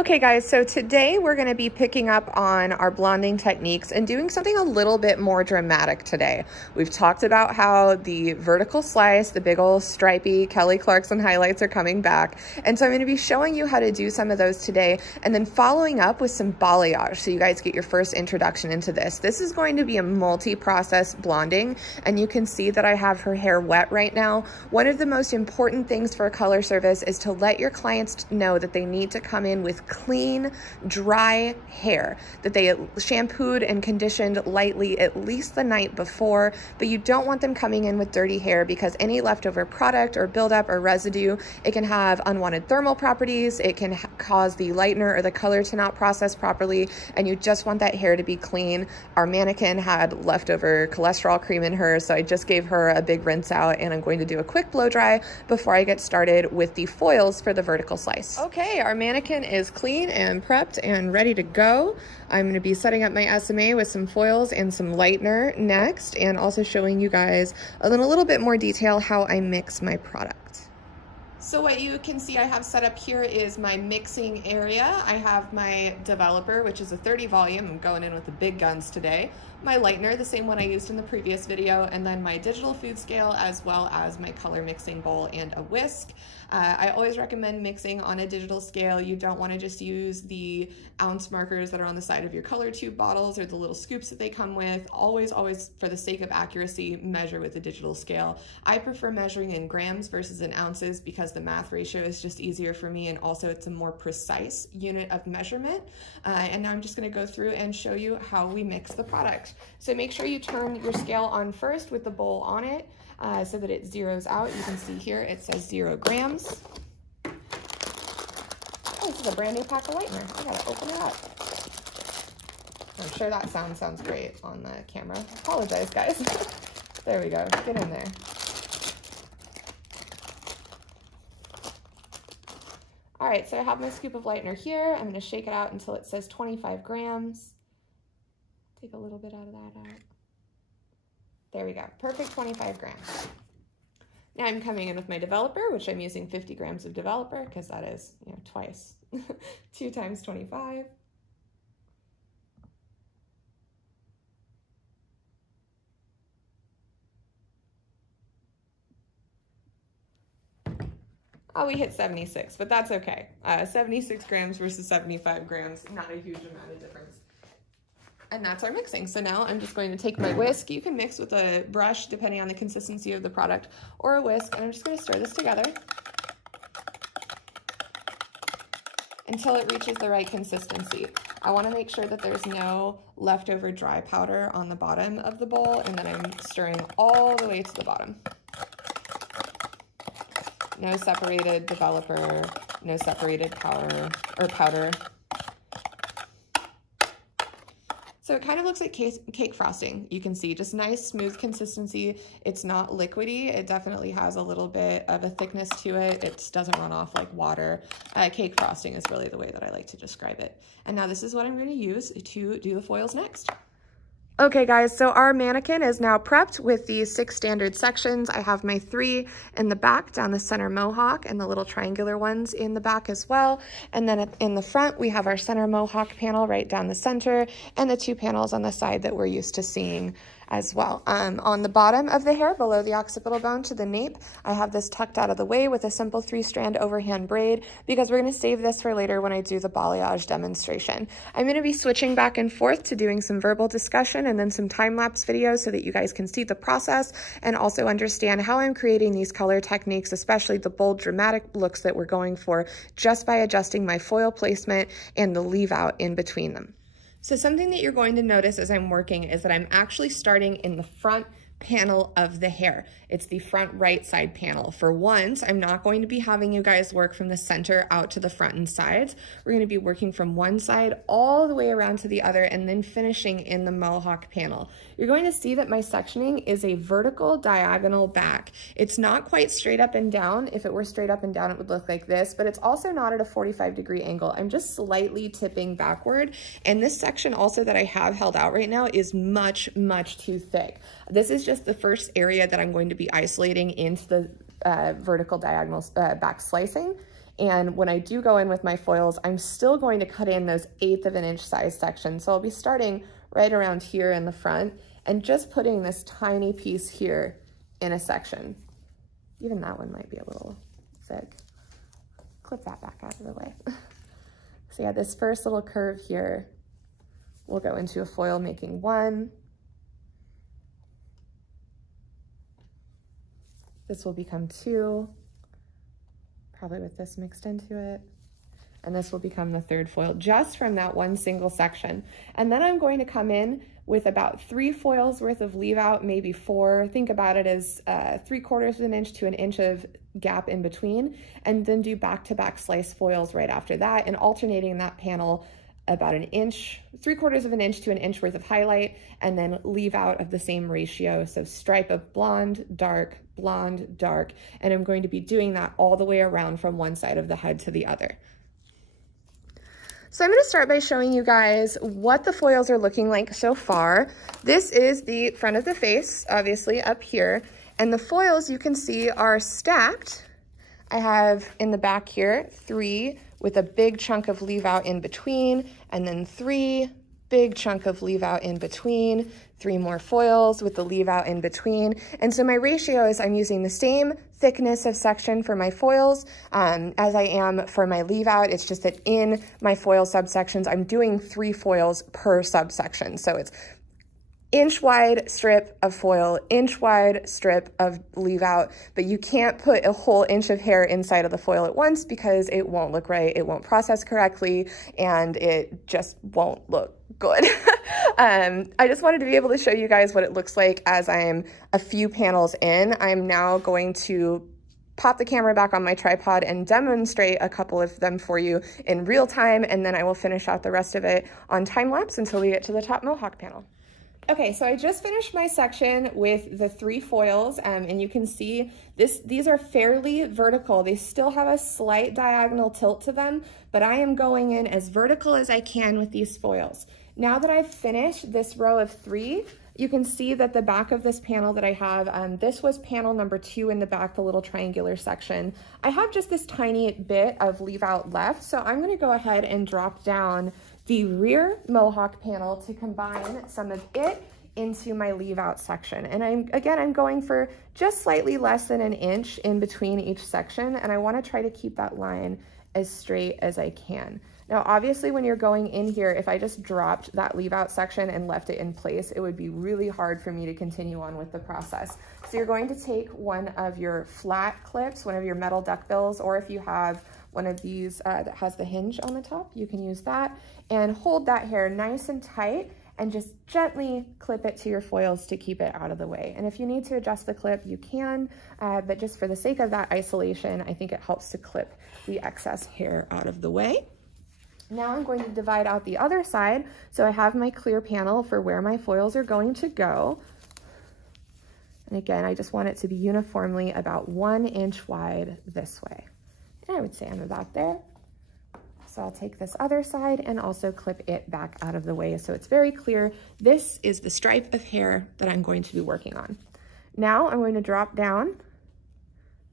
Okay guys, so today we're going to be picking up on our blonding techniques and doing something a little bit more dramatic today. We've talked about how the vertical slice, the big old stripy Kelly Clarkson highlights are coming back. And so I'm going to be showing you how to do some of those today and then following up with some balayage so you guys get your first introduction into this. This is going to be a multi-process blonding, and you can see that I have her hair wet right now. One of the most important things for a color service is to let your clients know that they need to come in with clean, dry hair, that they shampooed and conditioned lightly at least the night before, but you don't want them coming in with dirty hair because any leftover product or buildup or residue, it can have unwanted thermal properties, it can cause the lightener or the color to not process properly, and you just want that hair to be clean. Our mannequin had leftover cholesterol cream in her, so I just gave her a big rinse out, and I'm going to do a quick blow dry before I get started with the foils for the vertical slice. Okay, our mannequin is clean and prepped and ready to go. I'm going to be setting up my SMA with some foils and some lightener next, and also showing you guys in a little bit more detail how I mix my product. So what you can see I have set up here is my mixing area. I have my developer, which is a 30 volume. I'm going in with the big guns today. My lightener, the same one I used in the previous video, and then my digital food scale, as well as my color mixing bowl and a whisk. I always recommend mixing on a digital scale. You don't want to just use the ounce markers that are on the side of your color tube bottles or the little scoops that they come with. Always, for the sake of accuracy, measure with the digital scale. I prefer measuring in grams versus in ounces because the math ratio is just easier for me, and also it's a more precise unit of measurement. And now I'm just going to go through and show you how we mix the product. So make sure you turn your scale on first with the bowl on it so that it zeroes out. You can see here it says 0 grams. Oh, this is a brand new pack of lightener. I gotta open it up. I'm sure that sounds great on the camera. I apologize, guys. There we go. Get in there. All right, so I have my scoop of lightener here. I'm gonna shake it out until it says 25 grams. Take a little bit out of that out. There we go, perfect 25 grams. Now I'm coming in with my developer, which I'm using 50 grams of developer because that is, twice, 2 times 25. Oh, we hit 76, but that's okay. 76 grams versus 75 grams, not a huge amount of difference. And that's our mixing. So now I'm just going to take my whisk. You can mix with a brush depending on the consistency of the product, or a whisk, and I'm just going to stir this together until it reaches the right consistency. I want to make sure that there's no leftover dry powder on the bottom of the bowl, and then I'm stirring all the way to the bottom. No separated developer, no separated powder. So it kind of looks like cake frosting. You can see just nice, smooth consistency. It's not liquidy. It definitely has a little bit of a thickness to it. It doesn't run off like water. Cake frosting is really the way that I like to describe it. And now this is what I'm going to use to do the foils next. Okay guys, so our mannequin is now prepped with the 6 standard sections. I have my 3 in the back down the center mohawk and the little triangular ones in the back as well. And then in the front, we have our center mohawk panel right down the center and the 2 panels on the side that we're used to seeing as well. On the bottom of the hair, below the occipital bone to the nape, I have this tucked out of the way with a simple 3-strand overhand braid because we're going to save this for later when I do the balayage demonstration. I'm going to be switching back and forth to doing some verbal discussion and then some time-lapse videos so that you guys can see the process and also understand how I'm creating these color techniques, especially the bold, dramatic looks that we're going for, just by adjusting my foil placement and the leave out in between them. So something that you're going to notice as I'm working is that I'm actually starting in the front panel of the hair. It's the front right side panel. For once, I'm not going to be having you guys work from the center out to the front and sides. We're going to be working from one side all the way around to the other and then finishing in the mohawk panel. You're going to see that my sectioning is a vertical diagonal back. It's not quite straight up and down. If it were straight up and down, it would look like this, but it's also not at a 45-degree angle. I'm just slightly tipping backward. And this section also that I have held out right now is much, much too thick. This is just the first area that I'm going to be isolating into the vertical diagonal back slicing. And when I do go in with my foils, I'm still going to cut in those 1/8 of an inch size sections. So I'll be starting right around here in the front and just putting this tiny piece here in a section. Even that one might be a little zig. Clip that back out of the way. So yeah, this first little curve here will go into a foil making 1. This will become 2, probably with this mixed into it. And this will become the 3rd foil just from that one single section. And then I'm going to come in with about 3 foils worth of leave out, maybe 4. Think about it as 3/4 of an inch to an inch of gap in between, and then do back-to-back slice foils right after that, and alternating that panel about an inch, 3/4 of an inch to an inch worth of highlight, and then leave out of the same ratio. So stripe of blonde, dark, and I'm going to be doing that all the way around from one side of the head to the other. So I'm going to start by showing you guys what the foils are looking like so far. This is the front of the face, obviously up here, and the foils you can see are stacked. I have in the back here 3 with a big chunk of leave out in between, and then 3 big chunk of leave out in between, 3 more foils with the leave out in between. And so my ratio is I'm using the same thickness of section for my foils as I am for my leave out. It's just that in my foil subsections, I'm doing 3 foils per subsection. So it's inch wide strip of foil, inch wide strip of leave out, but you can't put a whole inch of hair inside of the foil at once because it won't look right, it won't process correctly, and it just won't look good. I just wanted to be able to show you guys what it looks like as I'm a few panels in. I'm now going to pop the camera back on my tripod and demonstrate a couple of them for you in real time, and then I will finish out the rest of it on time lapse until we get to the top mohawk panel. Okay, so I just finished my section with the 3 foils, and you can see these are fairly vertical. They still have a slight diagonal tilt to them, but I am going in as vertical as I can with these foils. Now that I've finished this row of 3, you can see that the back of this panel that I have, this was panel number 2 in the back, the little triangular section. I have just this tiny bit of leave out left, so I'm gonna go ahead and drop down the rear mohawk panel to combine some of it into my leave out section. And I'm going for just slightly less than an inch in between each section, and I wanna try to keep that line as straight as I can. Now, obviously, when you're going in here, if I just dropped that leave out section and left it in place, it would be really hard for me to continue on with the process. So you're going to take one of your flat clips, one of your metal duckbills, or if you have one of these that has the hinge on the top, you can use that, and hold that hair nice and tight and just gently clip it to your foils to keep it out of the way. And if you need to adjust the clip, you can, but just for the sake of that isolation, I think it helps to clip the excess hair out of the way. Now I'm going to divide out the other side. So I have my clear panel for where my foils are going to go. And again, I just want it to be uniformly about 1 inch wide this way. And I would say I'm about there. So I'll take this other side and also clip it back out of the way so it's very clear. This is the stripe of hair that I'm going to be working on. Now I'm going to drop down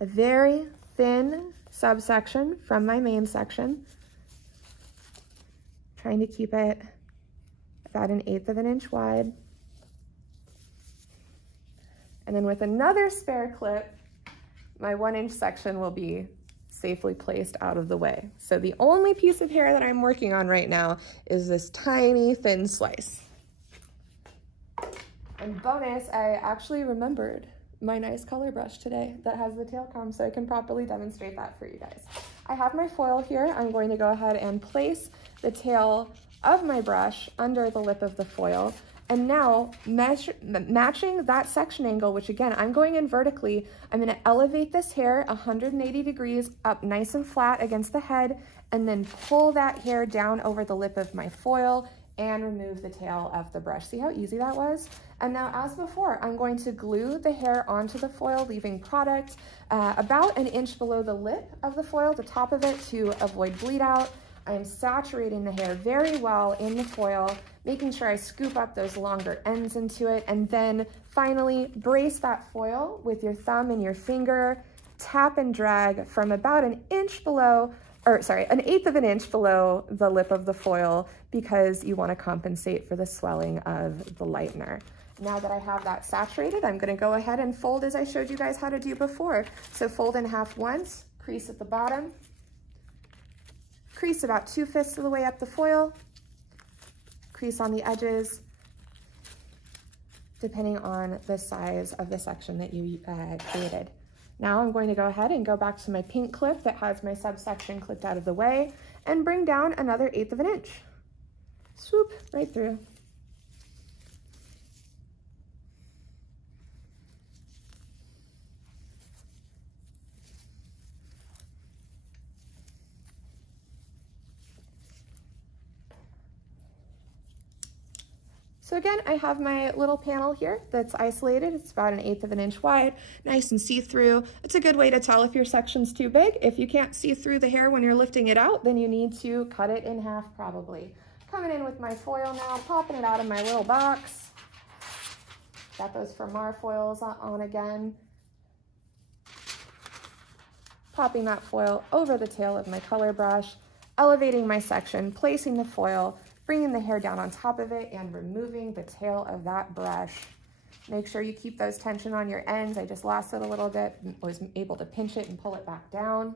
a very thin subsection from my main section, trying to keep it about 1/8 of an inch wide. And then with another spare clip, my 1 inch section will be safely placed out of the way. So the only piece of hair that I'm working on right now is this tiny thin slice. And bonus, I actually remembered my nice color brush today that has the tail comb, so I can properly demonstrate that for you guys. I have my foil here. I'm going to go ahead and place the tail of my brush under the lip of the foil. And now, matching that section angle, which again, I'm going in vertically, I'm gonna elevate this hair 180 degrees up nice and flat against the head, and then pull that hair down over the lip of my foil and remove the tail of the brush. See how easy that was? And now, as before, I'm going to glue the hair onto the foil, leaving product about 1 inch below the lip of the foil, the top of it, to avoid bleed out. I am saturating the hair very well in the foil, making sure I scoop up those longer ends into it, and then finally brace that foil with your thumb and your finger tap and drag from about an inch below, or sorry, an eighth of an inch below the lip of the foil, because you want to compensate for the swelling of the lightener. Now that I have that saturated, I'm going to go ahead and fold as I showed you guys how to do before. So fold in half once, crease at the bottom, crease about 2/5 of the way up the foil, crease on the edges, depending on the size of the section that you created. Now I'm going to go ahead and go back to my pink clip that has my subsection clipped out of the way and bring down another 1/8 of an inch. Swoop right through. So again, I have my little panel here that's isolated. It's about an 1/8 of an inch wide, nice and see-through. It's a good way to tell if your section's too big. If you can't see through the hair when you're lifting it out, then you need to cut it in half probably. Coming in with my foil now, popping it out of my little box. Got those Fermar foils on again. Popping that foil over the tail of my color brush, elevating my section, placing the foil, bringing the hair down on top of it and removing the tail of that brush. Make sure you keep those tension on your ends. I just lassoed a little bit and was able to pinch it and pull it back down.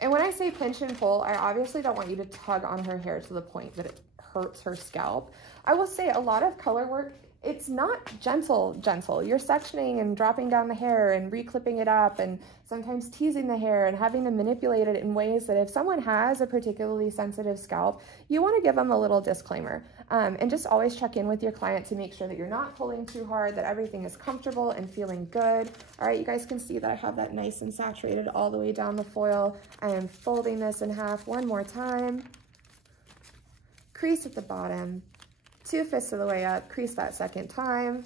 And when I say pinch and pull, I obviously don't want you to tug on her hair to the point that it hurts her scalp. I will say a lot of color work, it's not gentle. You're sectioning and dropping down the hair and reclipping it up and sometimes teasing the hair and having to manipulate it in ways that if someone has a particularly sensitive scalp, you want to give them a little disclaimer. And just always check in with your client to make sure that you're not pulling too hard, that everything is comfortable and feeling good. All right, you guys can see that I have that nice and saturated all the way down the foil. I am folding this in half one more time. Crease at the bottom. 2/5 of the way up, crease that second time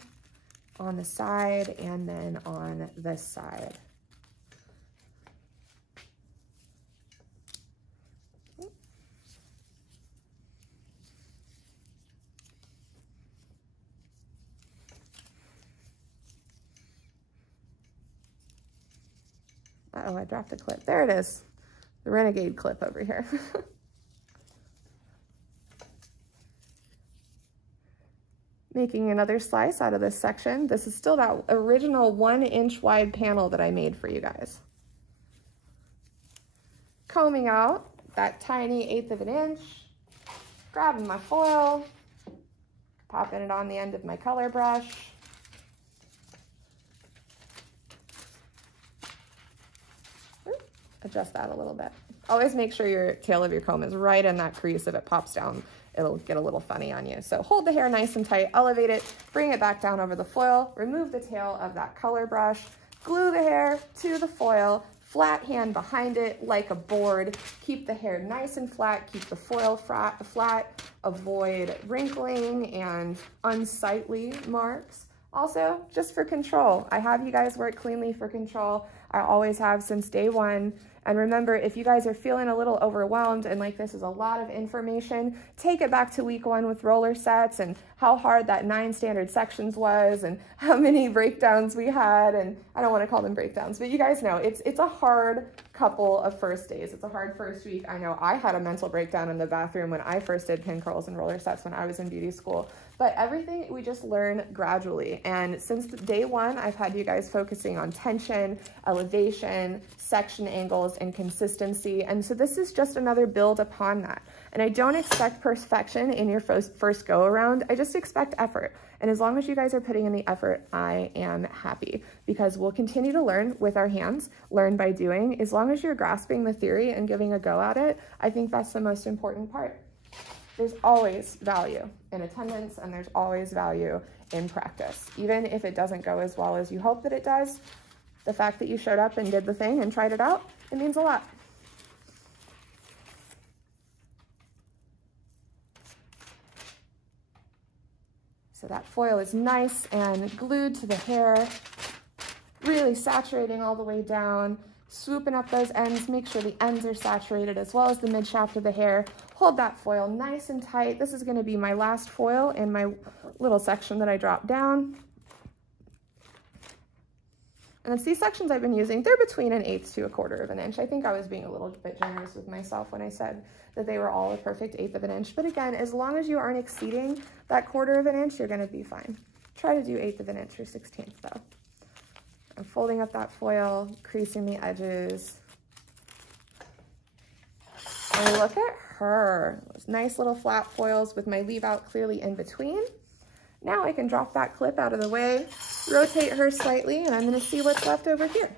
on the side and then on this side. Uh-oh, I dropped the clip. There it is, the Renegade clip over here. Making another slice out of this section. This is still that original 1 inch wide panel that I made for you guys. Combing out that tiny 1/8 of an inch, grabbing my foil, popping it on the end of my color brush. Adjust that a little bit. Always make sure your tail of your comb is right in that crease. If it pops down, it'll get a little funny on you. So hold the hair nice and tight, elevate it, bring it back down over the foil, remove the tail of that color brush, glue the hair to the foil, flat hand behind it like a board. Keep the hair nice and flat, keep the foil flat, avoid wrinkling and unsightly marks. Also, just for control, I have you guys work cleanly for control. I always have since day one. And remember, if you guys are feeling a little overwhelmed and like this is a lot of information, take it back to week 1 with roller sets and how hard that 9 standard sections was and how many breakdowns we had. And I don't want to call them breakdowns, but you guys know it's a hard couple of first days. It's a hard first week. I know I had a mental breakdown in the bathroom when I first did pin curls and roller sets when I was in beauty school. But everything we just learn gradually. And since day 1, I've had you guys focusing on tension, elevation, section angles, and consistency. And so this is just another build upon that. And I don't expect perfection in your first go around. I just expect effort. And as long as you guys are putting in the effort, I am happy, because we'll continue to learn with our hands, learn by doing. As long as you're grasping the theory and giving a go at it, I think that's the most important part. There's always value in attendance and there's always value in practice. Even if it doesn't go as well as you hope that it does, the fact that you showed up and did the thing and tried it out, it means a lot. So that foil is nice and glued to the hair, really saturating all the way down. swooping up those ends. Make sure the ends are saturated as well as the mid shaft of the hair. Hold that foil nice and tight. This is going to be my last foil in my little section that I dropped down. And the C-sections I've been using, they're between 1/8 to 1/4 of an inch. I think I was being a little bit generous with myself when I said that they were all a perfect 1/8 of an inch. But again, as long as you aren't exceeding that 1/4 of an inch, you're going to be fine. Try to do 1/8 of an inch or 1/16 though. I'm folding up that foil, creasing the edges. And look at her. Those nice little flat foils with my leave out clearly in between. Now I can drop that clip out of the way, rotate her slightly, and I'm going to see what's left over here.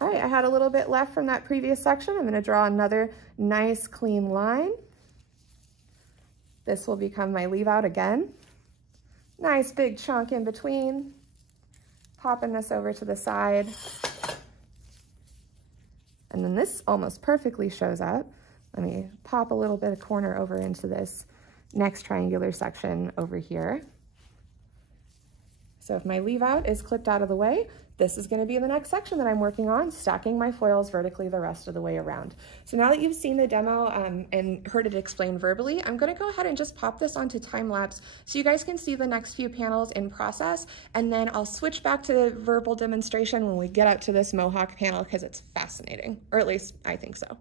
All right, I had a little bit left from that previous section. I'm going to draw another nice clean line. This will become my leave out again. Nice big chunk in between. Popping this over to the side. And then this almost perfectly shows up. Let me pop a little bit of corner over into this next triangular section over here. So if my leave out is clipped out of the way, this is going to be the next section that I'm working on, stacking my foils vertically the rest of the way around. So now that you've seen the demo and heard it explained verbally, I'm going to go ahead and just pop this onto time lapse so you guys can see the next few panels in process, and then I'll switch back to verbal demonstration when we get up to this mohawk panel because it's fascinating, or at least I think so.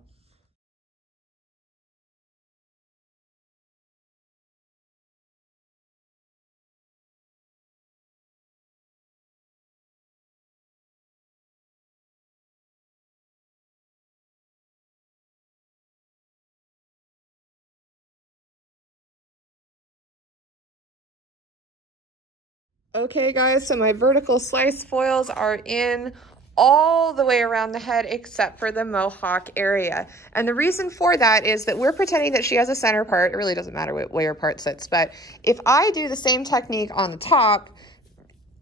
Okay guys, so my vertical slice foils are in all the way around the head except for the mohawk area. And the reason for that is that we're pretending that she has a center part. It really doesn't matter what way her part sits, but if I do the same technique on the top,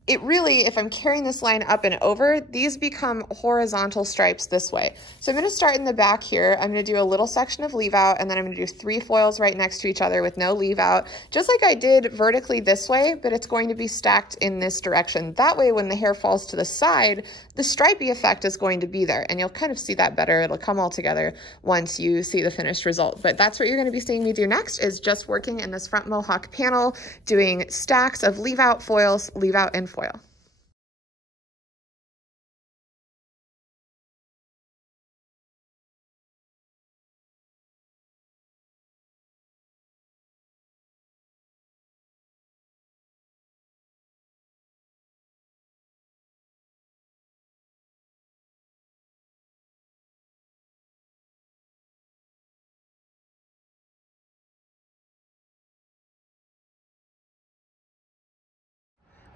it really, if I'm carrying this line up and over, these become horizontal stripes this way. So I'm going to start in the back here. I'm going to do a little section of leave out, and then I'm going to do 3 foils right next to each other with no leave out, just like I did vertically this way, but it's going to be stacked in this direction. That way, when the hair falls to the side, the stripey effect is going to be there, and you'll kind of see that better. It'll come all together once you see the finished result. But that's what you're going to be seeing me do next, is just working in this front mohawk panel, doing stacks of leave out foils, leave out, and foil.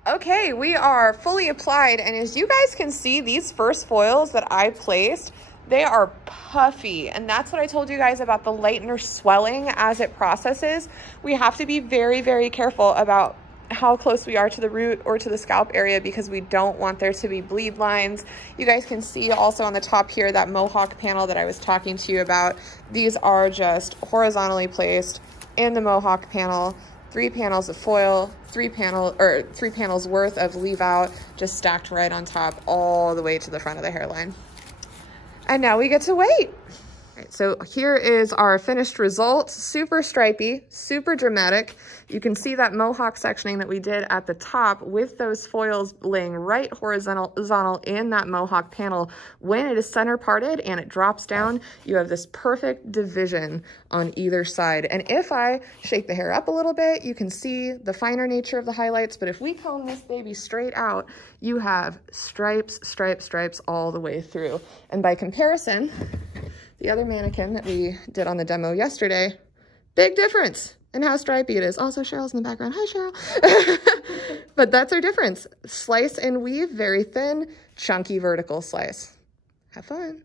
Okay, we are fully applied, and as you guys can see, these first foils that I placed, they are puffy, and that's what I told you guys about the lightener swelling as it processes. We have to be very, very careful about how close we are to the root or to the scalp area because we don't want there to be bleed lines. You guys can see also on the top here that mohawk panel that I was talking to you about. These are just horizontally placed in the mohawk panel. 3 panels of foil, 3 panels worth of leave out, just stacked right on top all the way to the front of the hairline. And now we get to wait. All right, so here is our finished result. Super stripey, super dramatic. You can see that mohawk sectioning that we did at the top with those foils laying right horizontal in that mohawk panel. When it is center parted and it drops down, you have this perfect division on either side. And if I shake the hair up a little bit, you can see the finer nature of the highlights. But if we comb this baby straight out, you have stripes, stripes, stripes all the way through. And by comparison, the other mannequin that we did on the demo yesterday, big difference in how stripey it is. Also, Cheryl's in the background. Hi, Cheryl. But that's our difference. Slice and weave, very thin, chunky vertical slice. Have fun.